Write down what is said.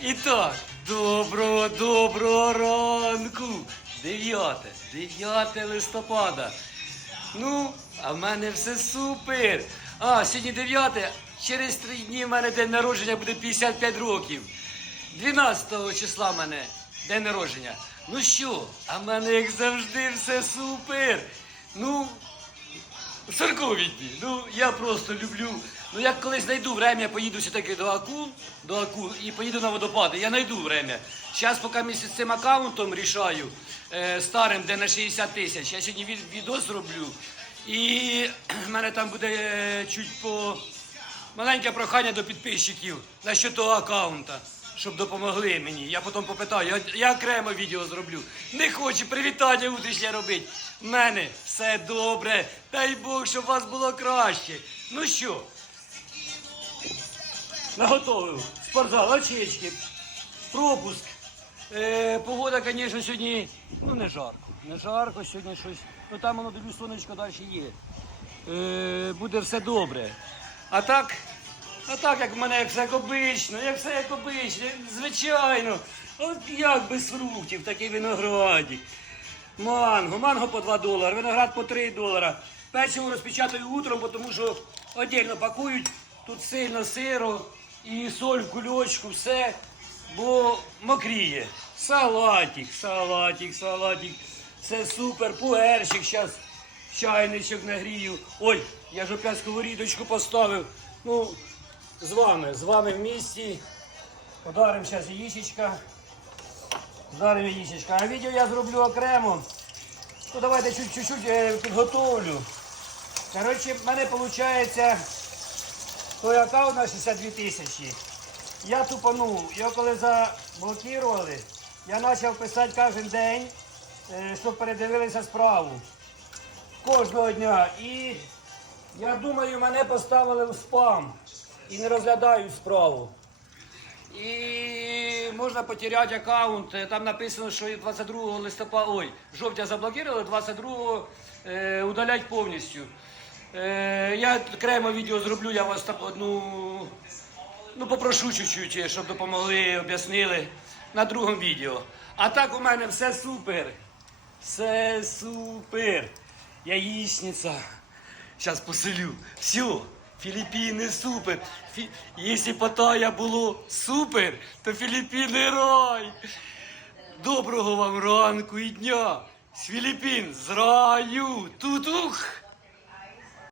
І так, доброго, доброго ранку. 9, 9 листопада. Ну, а в мене все супер. А, сьогодні 9, через 3 дні в мене день народження буде 55 років. 12 числа в мене день народження. Ну що, а в мене як завжди все супер. Ну, Сорковідні. Ну, я просто люблю. Ну, як колись знайду время, поїду все-таки до акул, до акул і поїду на водопади. Я знайду время. Зараз, поки з цим аккаунтом рішаю, е, старим, де на 60 тисяч, я сьогодні від, відос роблю. І в мене там буде е, чуть по маленьке прохання до підписчиків насчет того аккаунта, щоб допомогли мені. Я потім попитаю, я, я окремо відео зроблю. Не хочу привітання утрішнє робити. В мене все добре. Дай Бог, щоб у вас було краще. Ну що? Наготовив. Спортзал, очечки, пропуск. Е, погода, звісно, сьогодні ну не жарко. Не жарко, сьогодні щось. Ну там воно дивлюсь, сонечко далі є. Е, буде все добре. А так, а так, як в мене як все як обично, як все як обично, звичайно. От як без фруктів, такий виноградик. Манго, манго по 2 долари, виноград по 3 долара. Печиво розпечатаю утром, тому що віддільно пакують. Тут сильно сиро і соль в кульочку, все, бо мокріє. Салатик, салатик, салатик. Все супер, пуерчик зараз. Чайничок нагрію. Ой, я ж опять сковорідочку поставив. Ну, з вами, з вами в місті. Подаримо зараз яєчечка. Зараз яєчечка. А відео я зроблю окремо. Ну давайте чуть- чуть-чуть е, підготовлю. Коротше, в мене виходить той аккаунт на 62 тисячі. Я тупанув, його коли заблокували, я почав писати кожен день, е, щоб передивилися справу. Кожного дня. І я думаю, мене поставили в спам і не розглядають справу. І можна потеряти аккаунт. Е, Там написано, що і 22 листопада, ой, жовтня заблокували, 22 е, удалять повністю. Е, я окремо відео зроблю, я вас там одну, ну попрошу чуть-чуть, щоб допомогли, об'яснили на другому відео. А так у мене все супер. Все супер. Яєчниця. Сейчас поселю. Все. Філіппіни супер. Фі... Якщо Паттайя було супер, то Філіппіни рай. Доброго вам ранку і дня. З Філіппін, з раю. Тутух.